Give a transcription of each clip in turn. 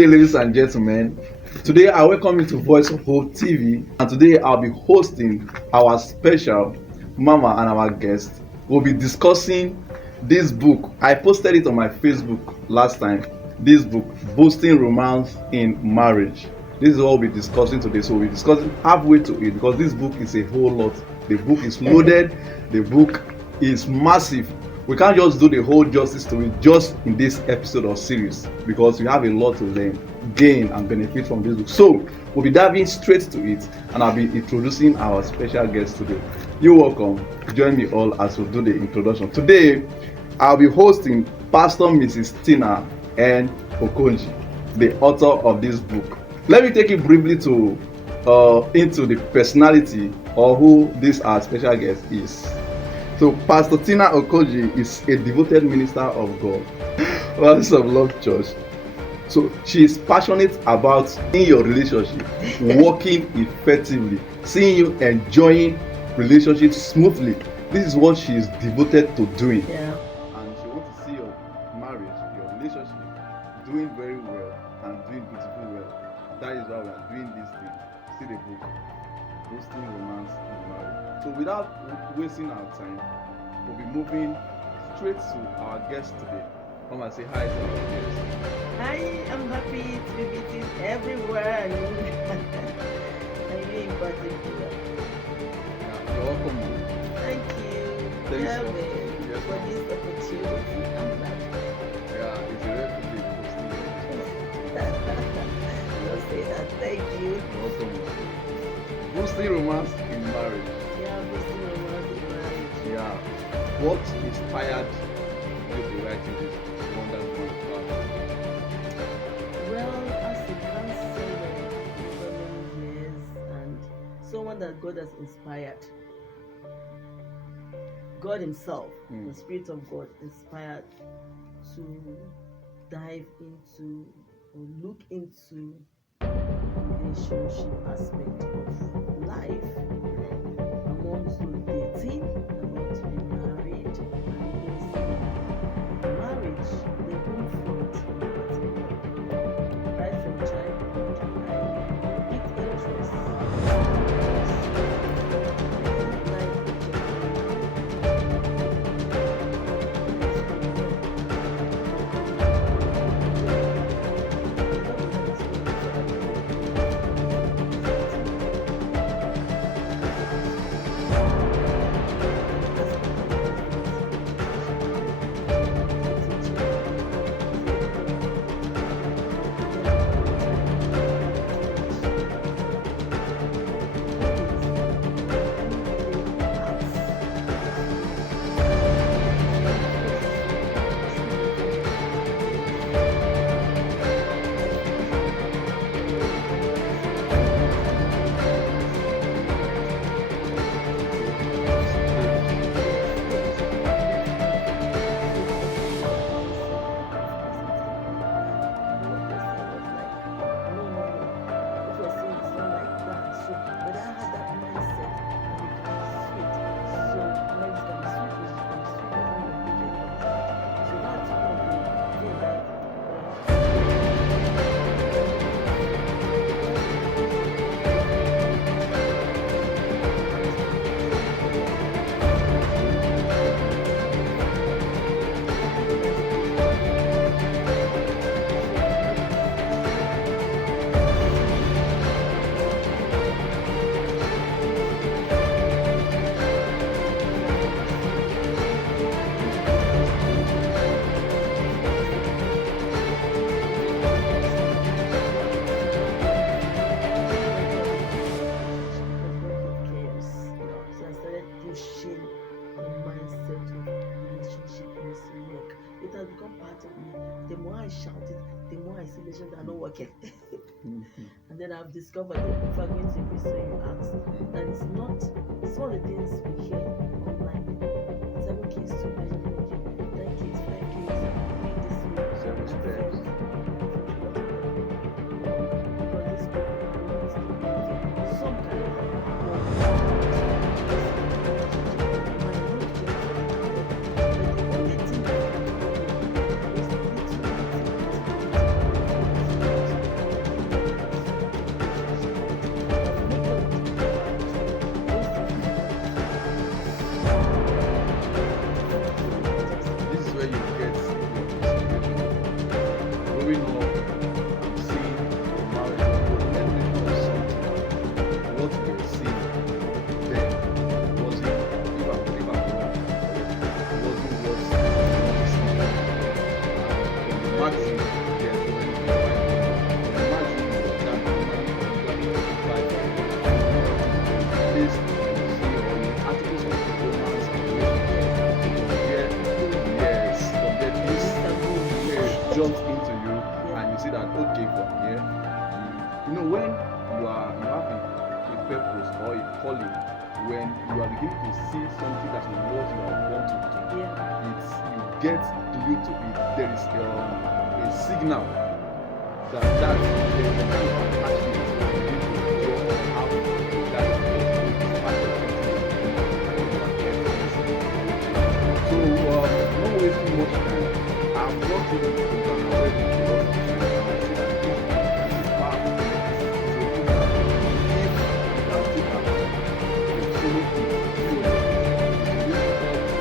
day, ladies and gentlemen. Today, I welcome you to Voice of Hope TV, and today I'll be hosting our special Mama and our guest. We'll be discussing this book. I posted it on my Facebook last time. This book, Boosting Romance in Marriage. This is what we'll be discussing today. So we'll be discussing halfway to it because this book is a whole lot. The book is loaded. The book is massive. We can't just do the whole justice to it just in this episode or series because we have a lot to learn, gain, and benefit from this book. So we'll be diving straight to it, and I'll be introducing our special guest today. You're welcome. Join me all as we do the introduction. Today, I'll be hosting Pastor Mrs. Tina Okonji, the author of this book. Let me take you briefly to into the personality or who this our special guest is. So, Pastor Tina Okonji is a devoted minister of God, Oasis of Love Church. So, she is passionate about in your relationship, working effectively, seeing you enjoying relationships smoothly. This is what she is devoted to doing. Yeah. And she wants to see your marriage, your relationship, doing very well and doing beautifully well. That is why we are doing this thing. See the book, Boosting Romance in Marriage. So without wasting our time, we'll be moving straight to our guest today. Come and say hi to our guest. Hi, I'm happy to be meeting everywhere. I really invited you. Yeah, you're welcome. Thank you. Thanks Yeah, for- man, yes, for ma'am. this opportunity. I'm glad. Yeah, it's a rare privilege hosting you. Don't say that. Thank you. You're welcome. Boosting Romance in Marriage. Yeah, boosting romance in marriage. Yeah. What inspired you to writing this wonderful book? Well, as a counselor for many years and someone that God has inspired, God Himself, the Spirit of God, inspired to dive into or look into relationship aspect of life. I want to dating, I want to be married, and this marriage, the home front in particular, right from childhood, I picked interest. Pushing the mindset of relationship must work. It has become part of me. The more I shout it, the more I see relations that are not working. And then I've discovered that if I'm going to be so you ask, that it's not some of the things we hear online. 7 kids, 2 measures working, 10 kids, 5 kids, doing this way, 7 steps. Because this people wants to give some kind of okay from here. When you have a purpose or a calling, when you are beginning to see something that is what you are born to do, you get glued to it. There is a signal that there is a kind of attachment that you need to draw or have that is part of something. So not wasting much time. I've gone through the program already a lot of times, and I see that this is powerful. So if you can take that follow through, you will really help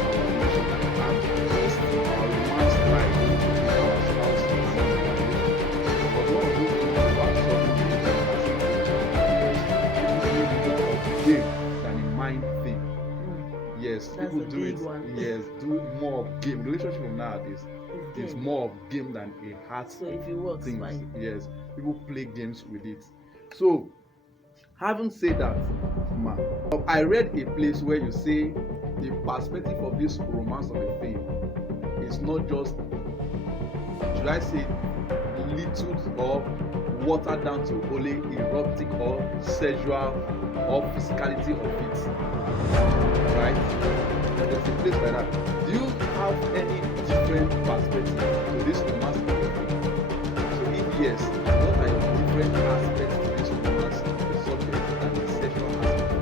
our nation and just our romance life with our spouse. But one of those things who are solving the people more of game than a mind thing. Yes, That's people a do big it. one. Yes, do more of game. Relationship of nowadays is game. more of game than a heart So if it works, thing. fine. Yes, people play games with it. So, having said that, I read a place where you say the perspective of this romance of a thing is not just, should I say, little or watered down to only erotic or sexual or physicality of it. Right? There's a place like that. Do you have any different perspective to this romance of a thing? So if yes, what are your different aspects to this romance subject than the sexual aspect?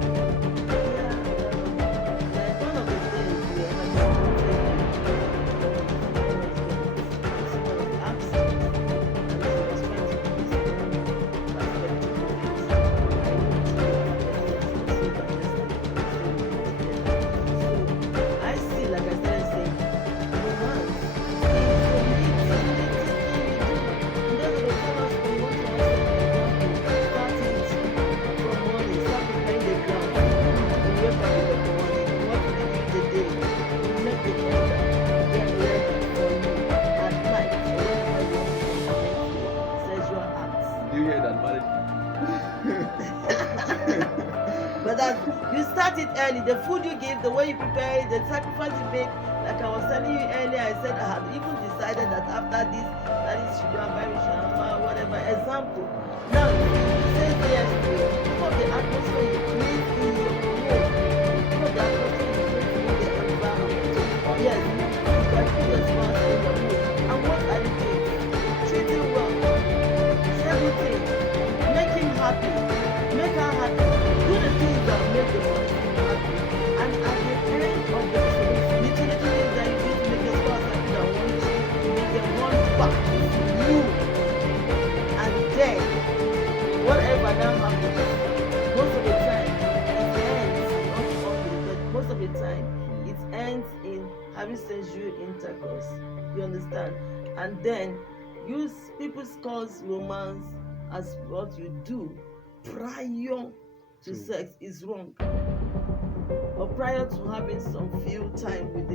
Like one of the things we I see, like I started saying, romance Do you hear that, marriage? But that you start it early. The food you give, the way you prepare it, the sacrifice you make. Like I was telling you earlier, I said I had even decided that after this, that is sugar, very shama, whatever. Example. Now, say yes to it. What the atmosphere you create in your home. What the atmosphere you create in the environment. Yes, you can put your spouse in the mood. And what are the things? Treat him well. Say good things. Make him happy. Make her happy. Do the things that make the person happy. And at the end of the little things that you do to make your spouse happy that want you to make them run back to you. And then, whatever now happens, most of the time it ends, not always, but most of the time it ends in having sexual intercourse. You understand? And then people call romance as what you do prior to sex is wrong, or prior to having some few time with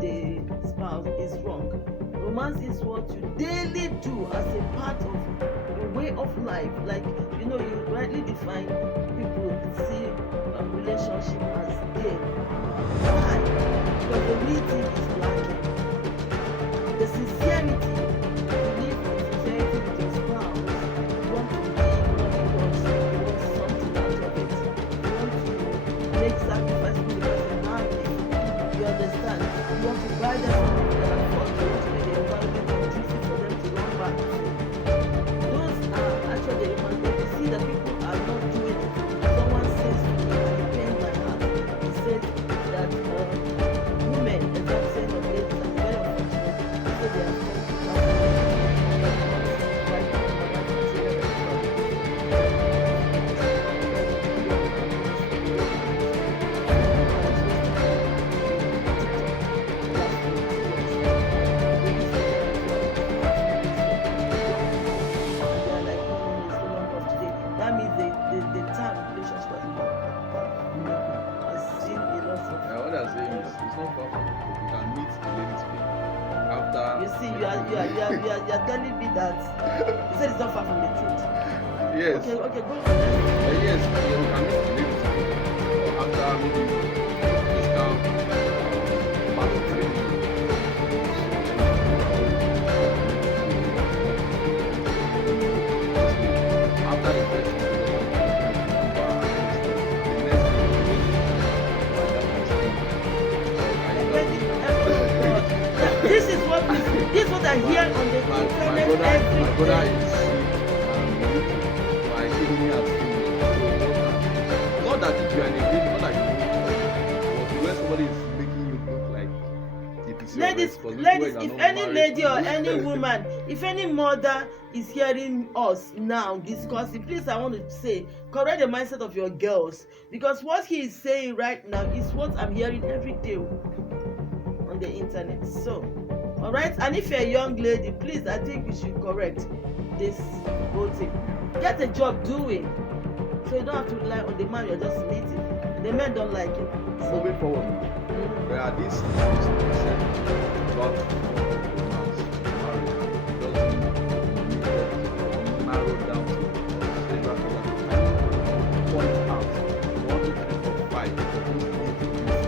the spouse is wrong. Romance is what you daily do as a part of your way of life. Like you rightly define people see a relationship as game. Why? Because the real thing is lacking. The sincerity, believe in sincerity with your spouse. You want to be because you want something out of it. You want to make sacrifice for the person happy. You understand? You want to buy them something that afford. You want to make the environment conducive for them to run back to. Those are actually the ones that you see that people are not doing it. Someone says to me, and it pains my heart. He said that women, as I'm saying of ladies, and it's very unfortunate, so they are trying to that means the time relationship has seen a lot of. What I'm saying is, it's not far from the truth. You can meet the ladies after. You see, you are telling me that you said it's not far from the truth. Yes. Okay, go on. Yes, you can meet the ladies after maybe physical part of training. my brother day. is sick and we need to, my evening has finished. So not that if you are in a relationship, not that you know, but when somebody is making you look like it is your responsibility when Ladies, you are if not any married lady or to. any woman, if any mother is hearing us now discussing, please, I want to say, correct the mindset of your girls, because what he is saying right now is what I'm hearing every day on the internet. So, all right, and if you're a young lady, please, I think we should correct this whole thing. Get a job doing, so you don't have to rely on the man you're just meeting. The men don't like it. So, Moving forward now, where are these said about romance, marriage, just narrowed down to several things that point out 1, 2, 3, 4, 5 of those attributes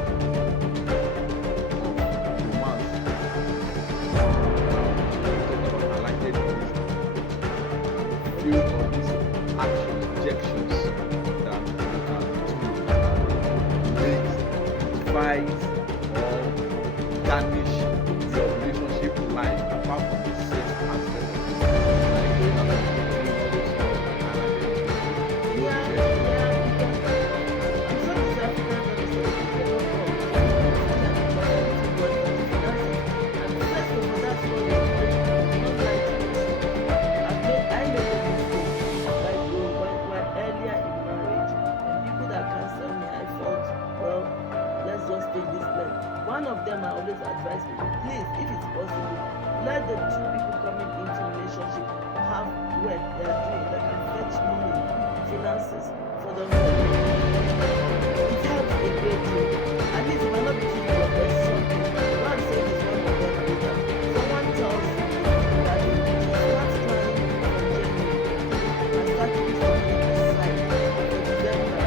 of romance. Now, we talk about highlighted these few of these actions, objections that you can do that make fight or garnish your relationship life apart from the sex aspect of it. Like going out and eating all those stuff and highlighting yeah, those yeah, gestures. because I'm so disappointed with the law of and first of all, that's what not like I made a mistake. Like when earlier in marriage, and people that counsel me, I felt, well, let's just take this step. One of them, I always advise people, please, if it's possible, let the two people coming into relationship have work they are doing that can fetch money, finances for the home. It helps a great deal. At least it might not be too much, there's something. What I'm saying is one of them is that someone tells you that you start planning from January and start to do something aside for December,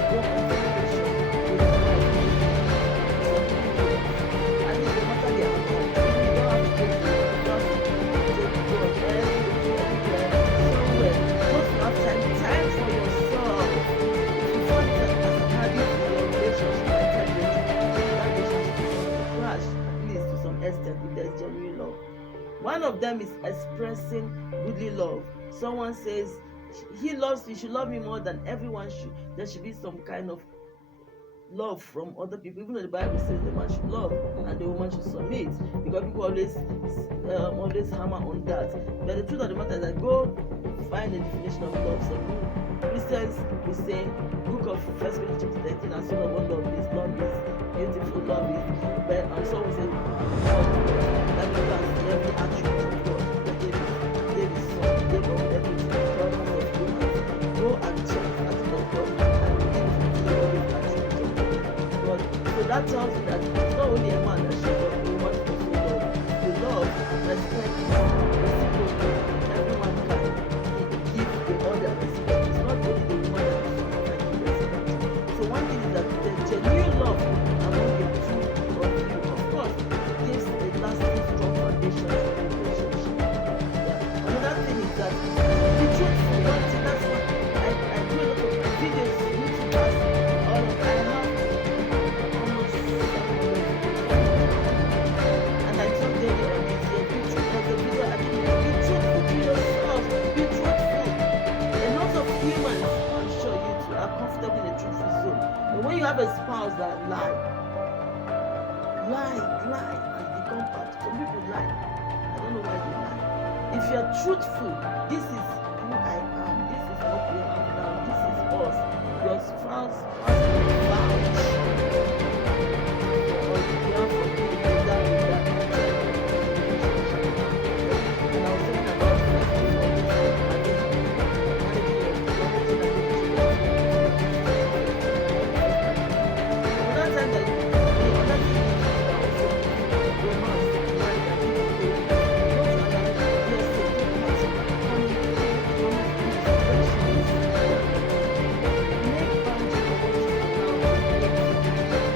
go on vacation with his wife. Some people do it. At least no matter their amount, even you don't have to take it, you don't have to take God everywhere, somewhere. Just to have time for yourself. If you find it as an habit in your relationship, I tell you, that relationship is going to crash, at least to some extent, if there's genuine love. One of them is expressing goodly love. Someone says, he loves you, should love me more than everyone should. There should be some kind of love from other people, even though the Bible says the man should love and the woman should submit, because people always hammer on that. But the truth of the matter is that go find a definition of love. Some Christians will say, book of First Peter chapter 13, and so on, what love is beautiful, love is, but and some will say God is love. That means that's every attribute of God. That David son, gave up everything, promise of humans. Go and check at God and begin to see all these attributes of God. So that tells you that it's not only a man that should love, the woman should also love. The love, respect, reciprocal. Everyone can give the other respect. It's not only the woman that is supposed to give respect. So one thing is that the genuine love among the two of you, of course, gives a lasting, strong foundation to the relationship. Yeah. Another thing is that be truthful. One thing, that's what I do a lot of my videos. YouTube has all of I have almost 700 and I talk daily on this here. Be truthful. As a video, I think be truthful to yourself. Be truthful. A lot of humans, I'm sure you too, are comfortable in a truthful zone. But when you have a spouse that lie and become part. Some people lie. I don't know why they lie. If you're truthful, this is who I am. This is what we have now. This is us. Your spouse has to vouch on behalf of you in that regard. And I was talking about first before this another time that the other thing is also romance, marriage, and people don't allow hearsay, third party, perfectionist. Make boundaries for what you allow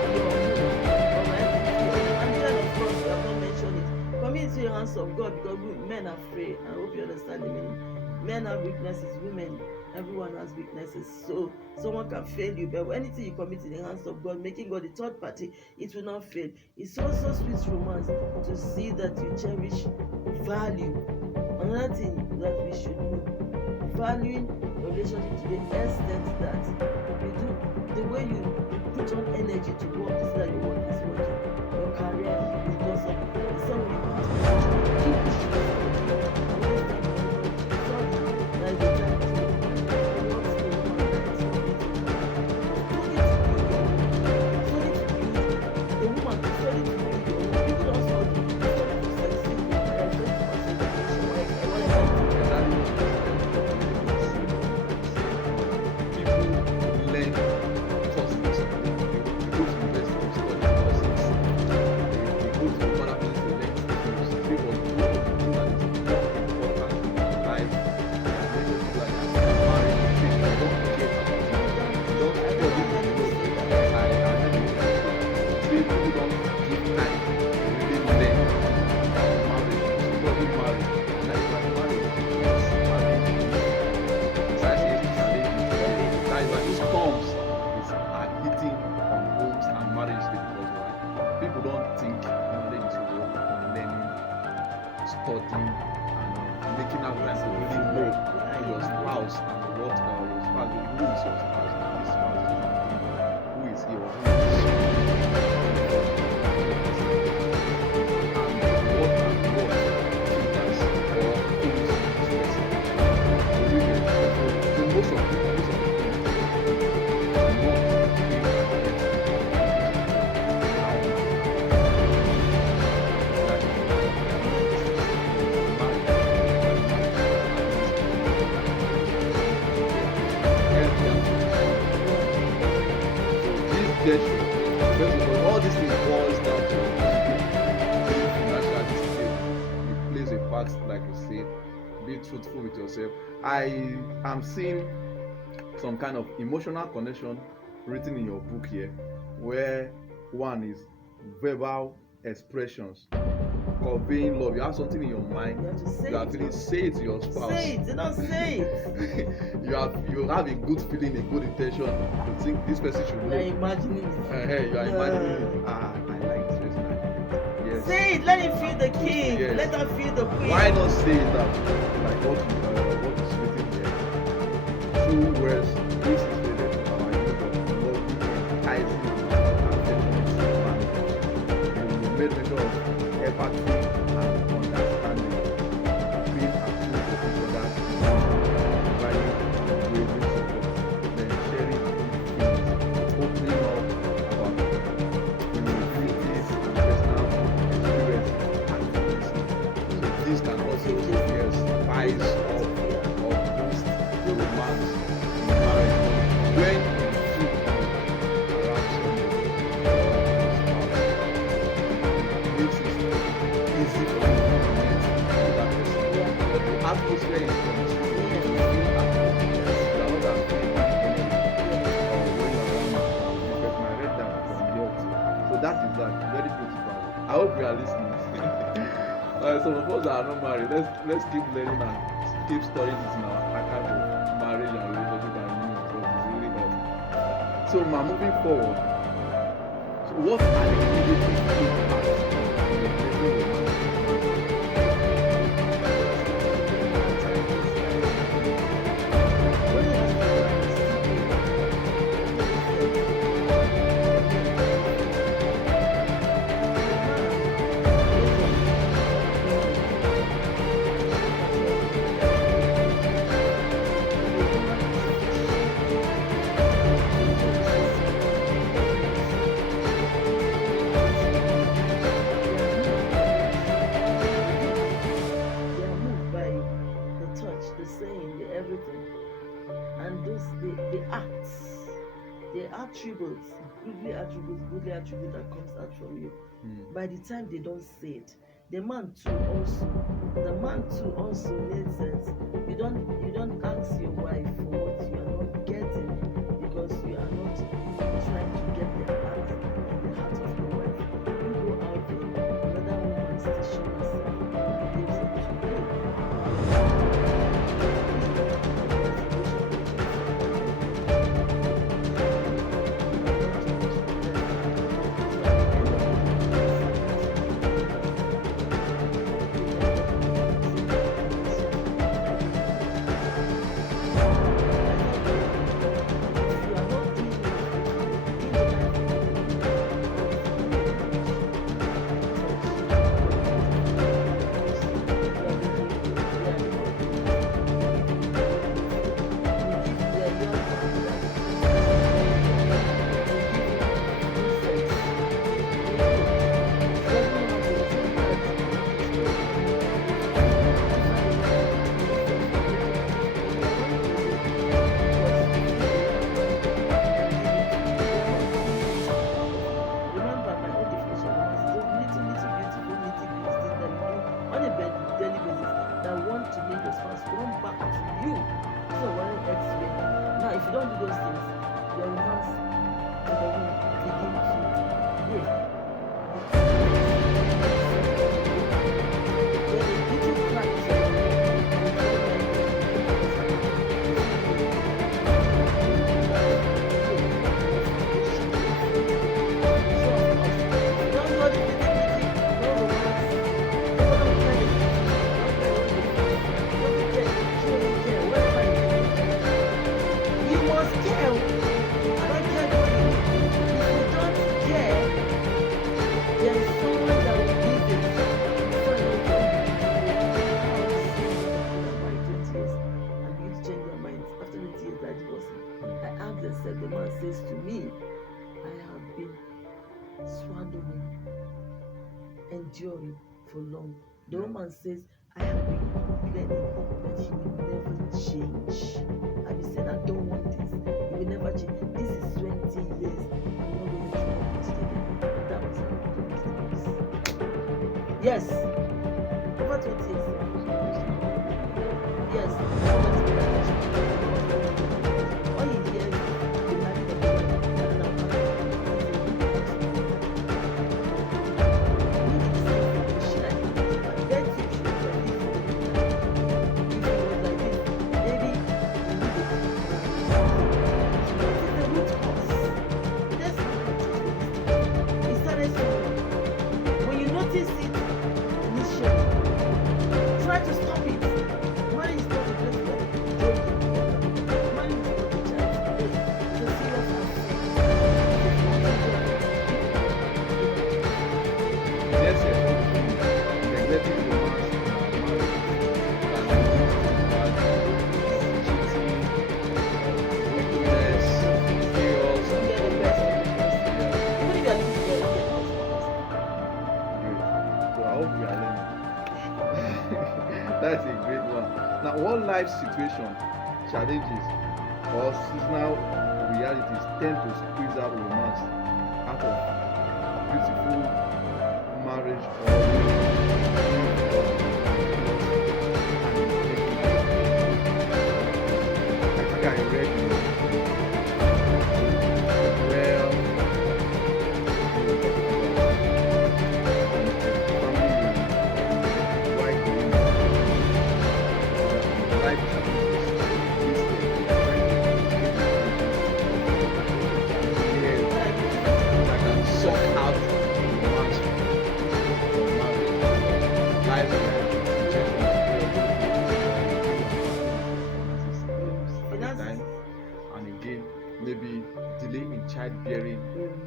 your home or everything. And then of course we have not mentioned it. Commit into the hands of God, because men are free. I hope you understand the meaning. Men have weaknesses, women, everyone has weaknesses. So someone can fail you, but anything you commit in the hands of God, making God the third party, it will not fail. It's also sweet romance to see that you cherish value. Another Another thing that we should know, valuing your relationship to the extent that you do the way you put on energy to work, is that your work is working, your career is also the same way you put energy keep pushing forward. And when it's time for you to solve that is the time to work. What a woman that is working to work. Study to build your own. Study to build a woman to study to build your own. People don't study, they study to succeed in marriage, study to succeed in relationship, whatever it is. People learn courses. They go to university to study courses. They go to other places to learn skills. People do all the things that is more important in life. They are making people like that. Marriage, things that don't forget about it. Don't study to know. I heard you say people don't give time to really learn about marriage, study marriage. Like marriage is having challenges. That is why storms are hitting on homes and marriage today, because why? People don't think marriage is about learning, studying, and making out time to really know your spouse and what your spouse, who is your spouse, and this spouse is who is he or who is she, and what triggers or things this person. So most of people are not being this gesture, first of all these things boils down to being financially stable. It plays a part, like you said, be truthful with yourself. I am seeing some kind of emotional connection written in your book here, where one is verbal expressions, conveying love. You have something in your mind, You have to say you are it. feeling, say it to your spouse. Say it, they don't say it. you have a good feeling, a good intention to think this person should They're know. imagining it. You are imagining, I like this person. Yes. Say it, let him feel the king. Yes. Let her feel the queen. Why not say it that, like what is written here? Two words, this is related to our use of loving, enticing, and affectionate language. You made mention of empathy and understanding, being approved of each other's emotions, providing unwavering support, then sharing deep feelings, opening up about vulnerabilities and personal experiences and feelings. So this can also, yes, spice up or boost romance in marriage when you feel around somebody or spouse. It makes it easy for you to connect with that person. But the atmosphere is conducive, you feel at home. You are not afraid when you're around the person. I read that from the author. So that is that. Very beautiful. I hope you are listening. Some of us that are not married, let's keep learning and keep studying this in our archive of marriage and relationship and union, because it's really helpful. So now moving forward, so what are the negative impacts of neglecting romantic? They are moved by the touch, the saying, the everything. And those the acts, the attributes, goodly attribute that comes out from you. By the time they don't say it, the man too also needs it. You don't ask your wife for what you are not getting, because you are not trying to get the heart and the heart of your wife. You go out there, another woman station herself and gives it to you. don't do those things, your romance in the home begin to break. When a little crack is on the wall, the man says to me, I have been swallowing, enduring for long. The woman says, I have been complaining that he will never change. I've been saying, I don't want this. He will never change. This is 20 years. I'm not going to keep up with it. That was how it was. Yes. Over 20 years. Yes. All he hears is the marriage of the when you notice it initially, try to stop it. Marriage is not a place for joking. Marriage is not a child's play. It's a serious affair. Yes, neglecting romance wickedness, chaos, Don't get the best of the person. Even if you are living together, don't get the best of the person. great. So I hope we are learning. That's a great one. Now, what life situation, challenges, or seasonal realities tend to squeeze out romance out of beautiful marriage or I think I read well maybe delay in childbearing.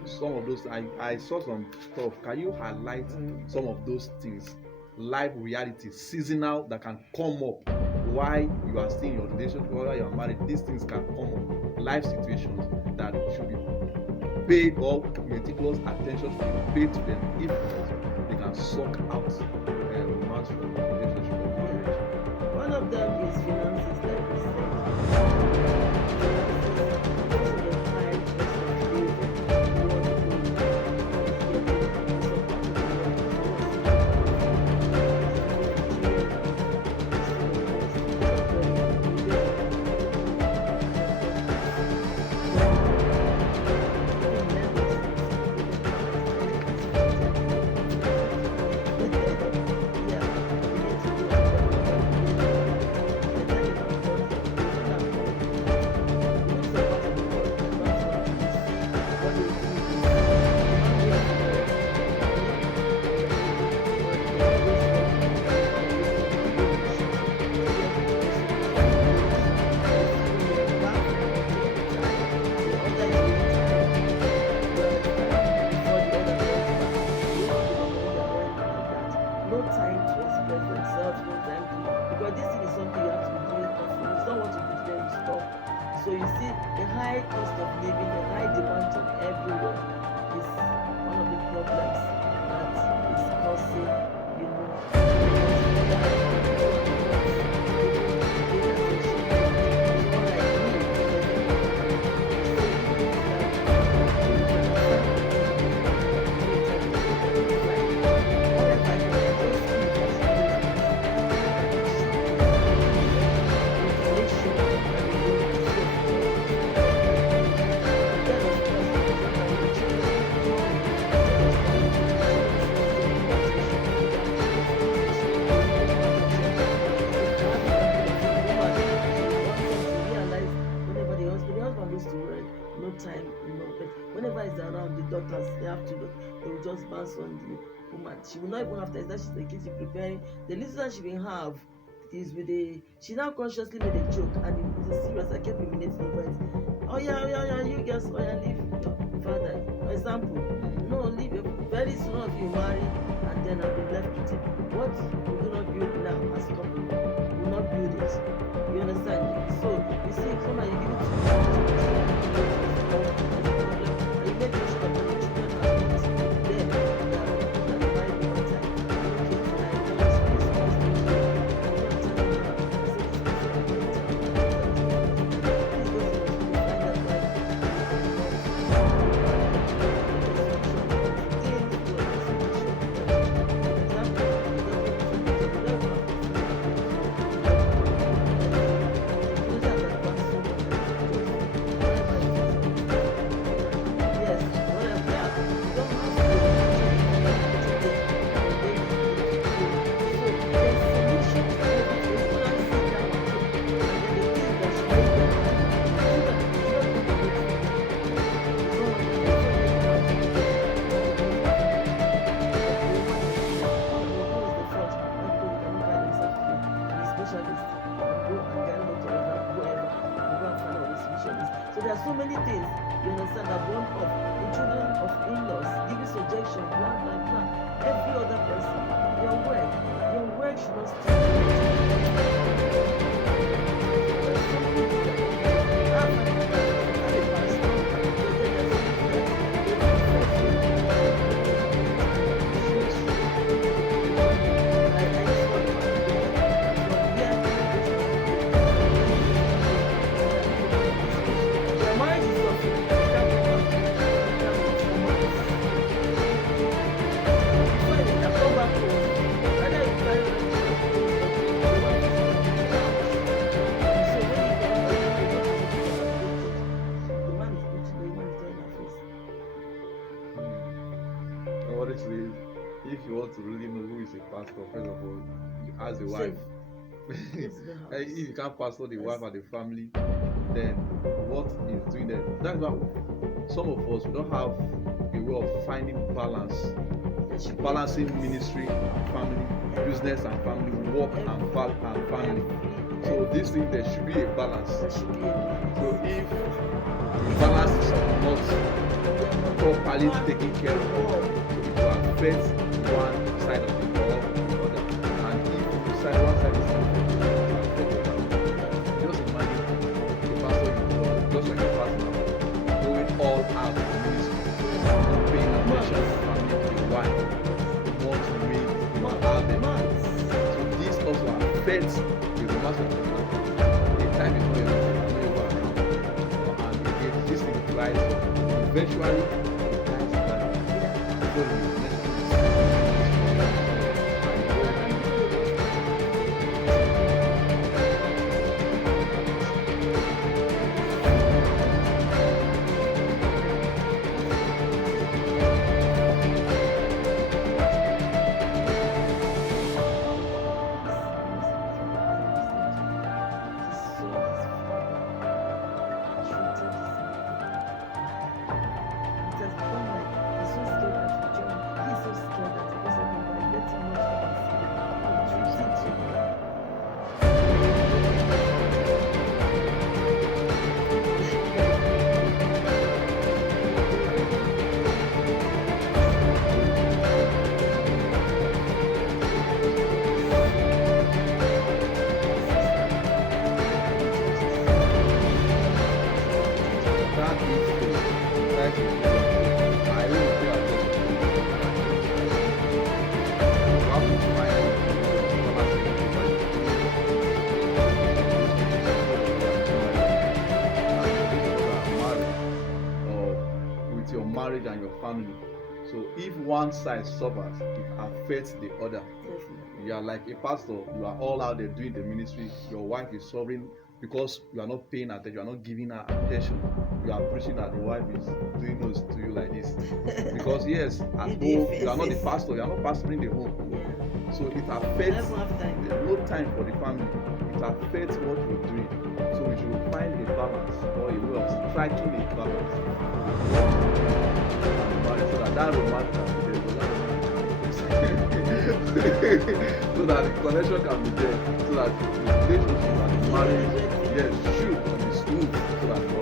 Some of those I saw some stuff. Can you highlight some of those things, life reality, seasonal that can come up while you are still in your relationship, while you are married? These things can come up, life situations that should be paid or meticulous attention should be paid to them. If not, they can suck out romance from the relationship or marriage. One of them is finances, like we said. No time to express themselves, no time to, because this thing is something you have to be doing constantly. It's not what you do today, you stop. So you see, the high cost of living, the high demand from everywhere is one of the problems that is causing, you know, time, but whenever it's around, the daughters, they will just bounce on the woman. She will not even have time that she's in the kitchen preparing. The little that she will have is with she now consciously made a joke, and it is serious. I kept ruminating over it. Oh yeah, you girls, oh yeah, leave your father. For example, no, leave your, very soon of you marry, and then I'll be left with him. What we do not build now as couple, we will not build it. You understand? So you see, it's not like you give it to the and you make sure that the children are not there. That they marry the one time. Okay, so there are so many things, you understand, that born of the children of in-laws, giving suggestion, blah blah blah. Every other person, your work should not Honestly, if you want to really know who is a pastor, first of all, you ask the wife. If you can't pastor the wife and the family, then what is doing that? That's why some of us, we don't have a way of finding balance, balancing ministry and family, business and family, work and family. So this thing, there should be a balance. So if the balance is not properly taken care of, it will affect one side of the or the other. And if one side is affected, it will affect the other. Just imagine the pastor, just like a pastor, going all out in ministry, not paying attention to family, to the wife, the ones who made, So this also affects the romance of the time is not able around. And again, this thing applies eventually it dies back. So the marriage and your family. So if one side suffers, it affects the other. You are like a pastor, you are all out there doing the ministry, your wife is suffering because you are not paying attention, you are not giving her attention. You are preaching that the wife is doing those to you like this. Because yes, at home, you are not the pastor, you are not pastoring the home. So it affects, there's no time for the family. It affects what you're doing. So we should find a balance or a way of striking a balance. Marriage, so that romance can be there, but that romance so that the connection can be there, so that the relationship and the marriage, yes, should be smooth, so that you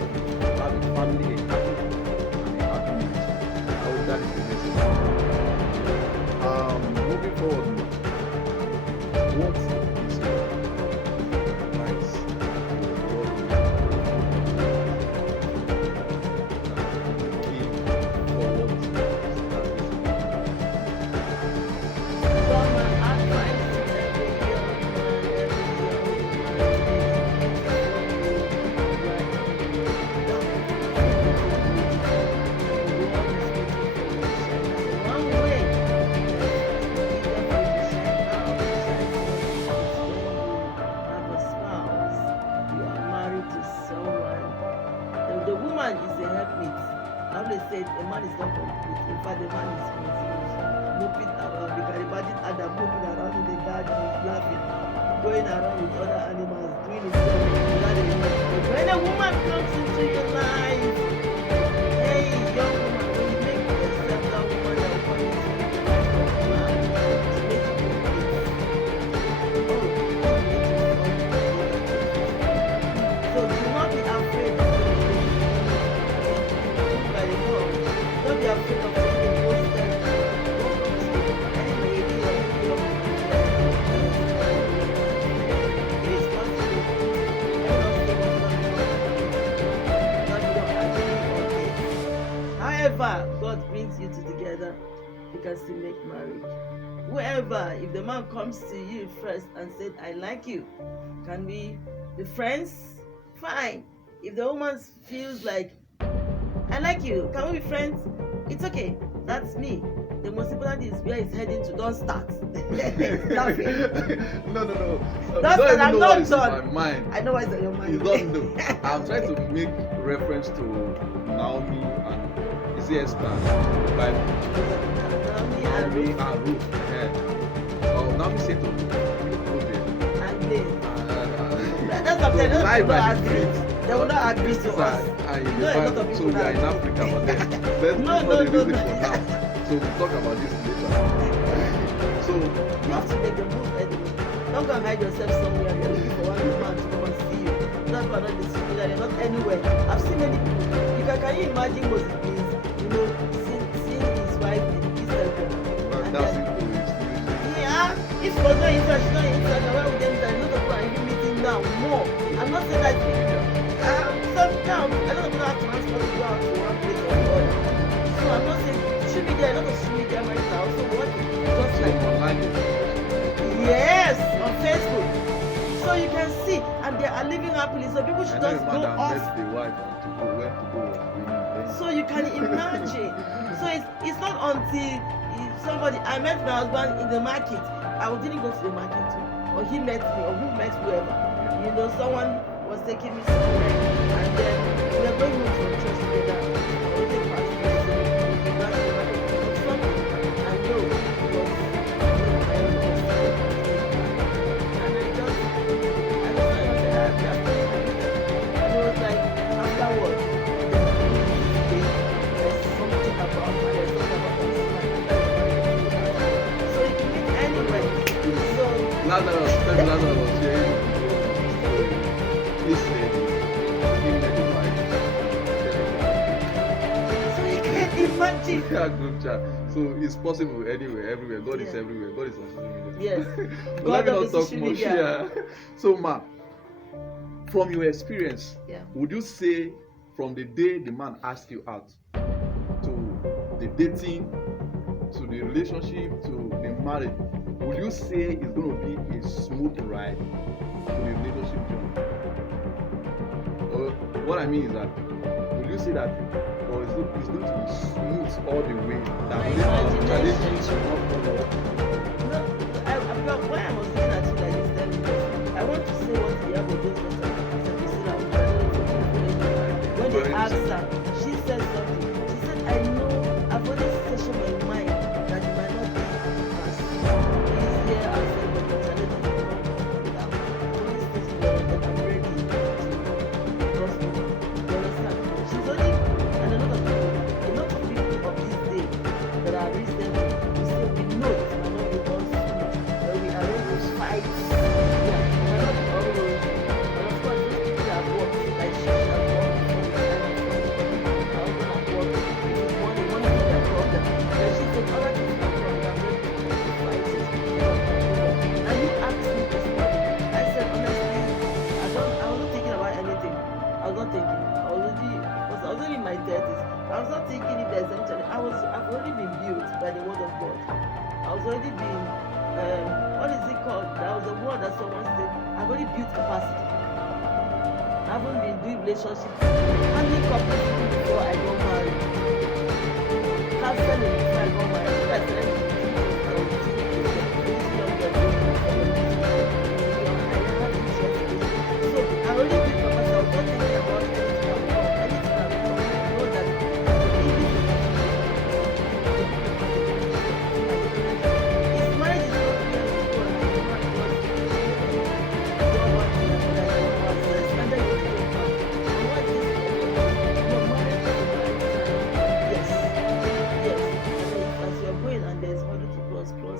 have a family, a happy and a happy marriage. I hope that is the message. Moving forward, what is your advice to the world looking forward to start this? Well, my advice to every young man, one way have a spouse, you are married to someone. The woman is a helpmate. I always say a man is not complete. In fact, the man is confused, moving around. You can imagine Adam moving around in the garden, laughing, going around with other animals, doing his job without a woman. But when a woman comes into your life, hey, young woman, when you make yourself that woman that will come into the life of man to make it complete. Oh, you need to so do not be afraid of by the God. Don't be afraid of being posted. Anyway, it is possible. However, God brings you two together, you can still make marriage. Whoever, if the man comes to you first and said, I like you, can we be friends? Fine. If the woman feels like, I like you, can we be friends? It's okay. That's me. The most important is where it's heading to. Don't start. Laughing. No. Don't start. I'm not in done. my mind. I know what's in your mind. You don't know. I'm trying to make reference to Naomi and is it Esther in the Bible? Naomi and Ruth. Naomi said to Ruth, and then. That's what I'm saying. They will not agree to us. So we are in Africa, but then let's No. for now. So we'll talk about this later. So You have to make the move anyway. Don't go and hide yourself somewhere and you're looking for one man to come and see you. Not for not the school, they're not anywhere. I've seen many people. Can you imagine what it means? Seeing his wife in Instagram. that's it. Yeah, if she was not Instagram, she's not Instagram. Why would they Instagram? A lot of people are even meeting now more. I'm not saying that. Sometimes a lot of people have transport to go out to one place or the other. So I'm not saying social media, a lot of social media right now also working. Just like online. yes, on Facebook. So you can see, and they are living happily. So people should just go off. The wife to go where to go. So you can imagine. So it's not until somebody I met my husband in the market. I didn't go to the market too, or he met me, or who met whoever. Someone was taking me somewhere, and then we were going home from church together. Already past me, so we got to the market to do something. I know it was and I just and it was like afterwards, there's something about so you can meet anywhere. So Lazarus was saying this lady, he met the wife. So you can imagine. Yeah, good chat. So it's possible anywhere, everywhere. God is everywhere. God is on social media. Yes. But let me not talk much. Yeah. So Ma, from your experience, would you say from the day the man asked you out to the dating, to the relationship, to the marriage, would you say it's going to be a smooth ride to the relationship journey? Or what I mean is that, would you say that, or it's going to be smooth all the way, that challenges will not come up? No, why I was looking at you like this, telling you, I want to say what the other goes on. When they asked her, she said something. She said, I know, I've always stationed my mind that it might not be as easier as ever, but challenges will come. I'm always stationed that I'm ready to cross over. get it. I was not thinking if there's any challenge. I've already been built by the word of God. I was already being what is it called? That was a word that someone said. I've already built capacity. I haven't been doing relationship handling couples before I got married. Counseling before I got married. That's the so I already built capacity. I was not thinking about anything I would come. Anything I would come. I know that his marriage is not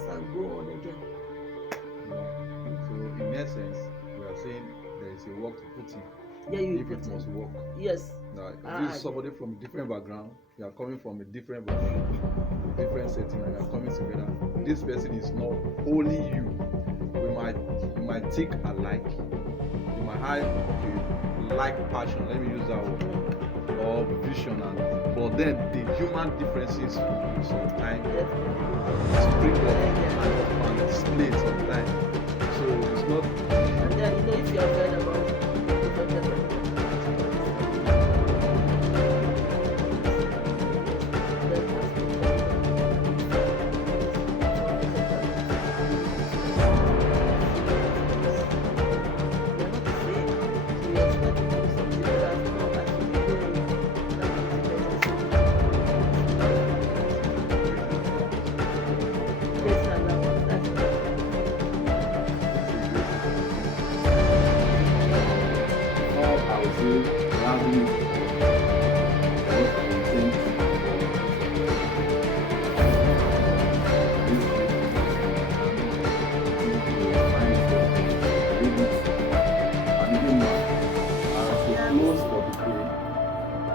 and go on again. So in essence, we are saying there is a work to put in. Yeah, you if it must work. Yes. Now, if this is somebody from a different background, you are coming from a different background, a different setting, and you are coming together. This person is not only you. You might think alike. You might have a like passion. Let me use that word. Or vision, but then the human differences sometimes spring up and display sometimes. So it's not. And then if you are heard about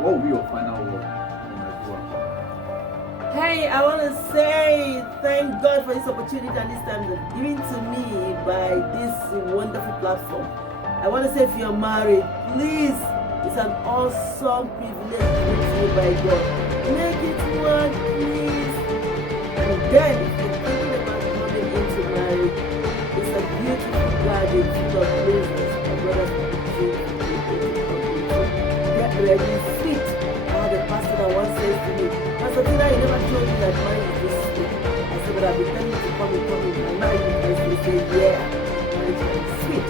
what will be your final word? Hey, I want to say thank God for this opportunity and this time that's given to me by this wonderful platform. I want to say if you're married, please, it's an awesome privilege given to you by God. Make it work, please. And then, if you're thinking about coming into marriage, it's a beautiful garden full of blessings and God has opportunity to get ready, sit. The pastor that once says to me, Pastor Tina, you never told me that marriage is this sweet. I said, but I've been telling you to come in. And now you guys say, yeah, marriage is sweet.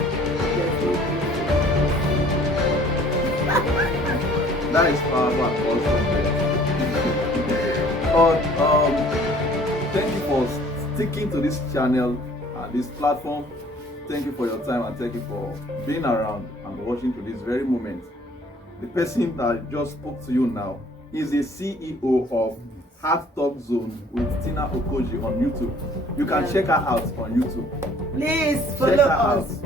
That is powerful and awesome. Thank you for sticking to this channel and this platform. Thank you for your time and thank you for being around and watching to this very moment. The person that just spoke to you now is the CEO of Heart Talk Zone with Tina Okonji on YouTube. You can check her out on YouTube. Please follow us.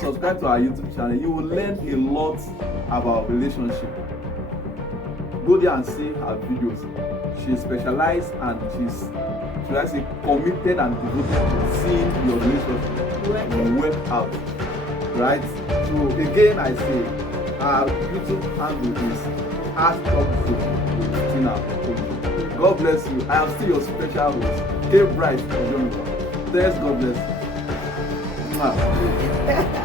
Subscribe to our YouTube channel. You will learn a lot about relationship. Go there and see her videos. She's specialized and she's committed and devoted to seeing your relationship work out. Right? So again, I say, our YouTube handle is Heart Talk Zone with Tina Okonji. God bless you. I am still your special host, K. Bright Ojonukwa. Thanks, God bless you.